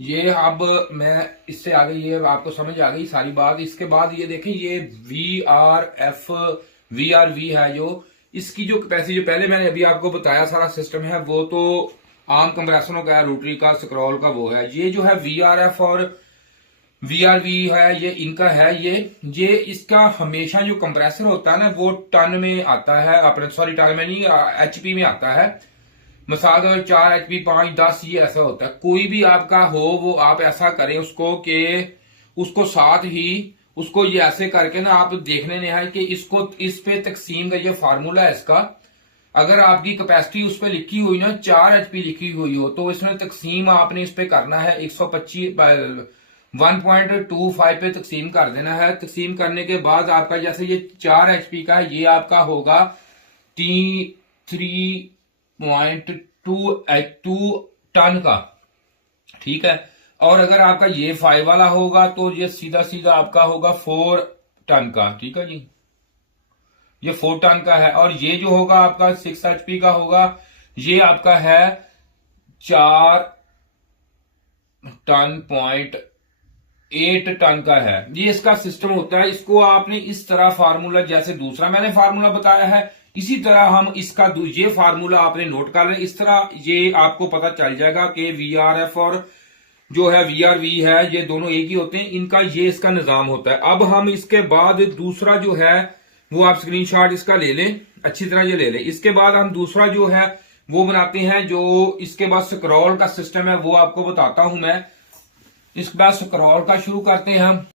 ये अब मैं इससे आगे ये आपको समझ आ गई सारी बात। इसके बाद ये देखें, ये वी है जो इसकी जो कैपेसिटी, जो पहले मैंने अभी आपको बताया सारा सिस्टम है, वो तो आम कंप्रेसरों का है, रोटरी का, स्क्रॉल का वो है। ये जो है VRF और VRV है, ये इनका है। ये इसका हमेशा जो कंप्रेसर होता है ना, वो टन में आता है, अपने सॉरी टन में नहीं, HP में आता है। मिसाल के 4 HP, 5, 10, ये ऐसा होता है। कोई भी आपका हो, वो आप ऐसा करें उसको कि उसको साथ ही उसको ये ऐसे करके ना आप देखने में है कि इसको इस पे तकसीम का ये फार्मूला है इसका। अगर आपकी कैपेसिटी उस पर लिखी हुई ना 4 HP लिखी हुई हो, तो इसमें तकसीम आपने इस पे करना है 125 1.25 पे तकसीम कर देना है। तकसीम करने के बाद आपका जैसे ये 4 HP का है, ये आपका होगा 3.2 टन का, ठीक है। और अगर आपका ये 5 वाला होगा तो ये सीधा सीधा आपका होगा 4 टन का, ठीक है जी। ये 4 टन का है। और ये जो होगा आपका 6 HP का होगा, ये आपका है 4 टन 8 टन का है। ये इसका सिस्टम होता है। इसको आपने इस तरह फार्मूला, जैसे दूसरा मैंने फार्मूला बताया है, इसी तरह हम इसका ये फार्मूला आपने नोट कर लें। इस तरह ये आपको पता चल जाएगा कि VRF और जो है VRV है, ये दोनों एक ही होते हैं। इनका ये इसका निजाम होता है। अब हम इसके बाद दूसरा जो है वो आप स्क्रीनशॉट इसका ले लें, अच्छी तरह ये ले लें। इसके बाद हम दूसरा जो है वो बनाते हैं, जो इसके बाद स्क्रॉल का सिस्टम है वो आपको बताता हूं मैं। इसके बाद स्क्रॉल का शुरू करते हैं हम।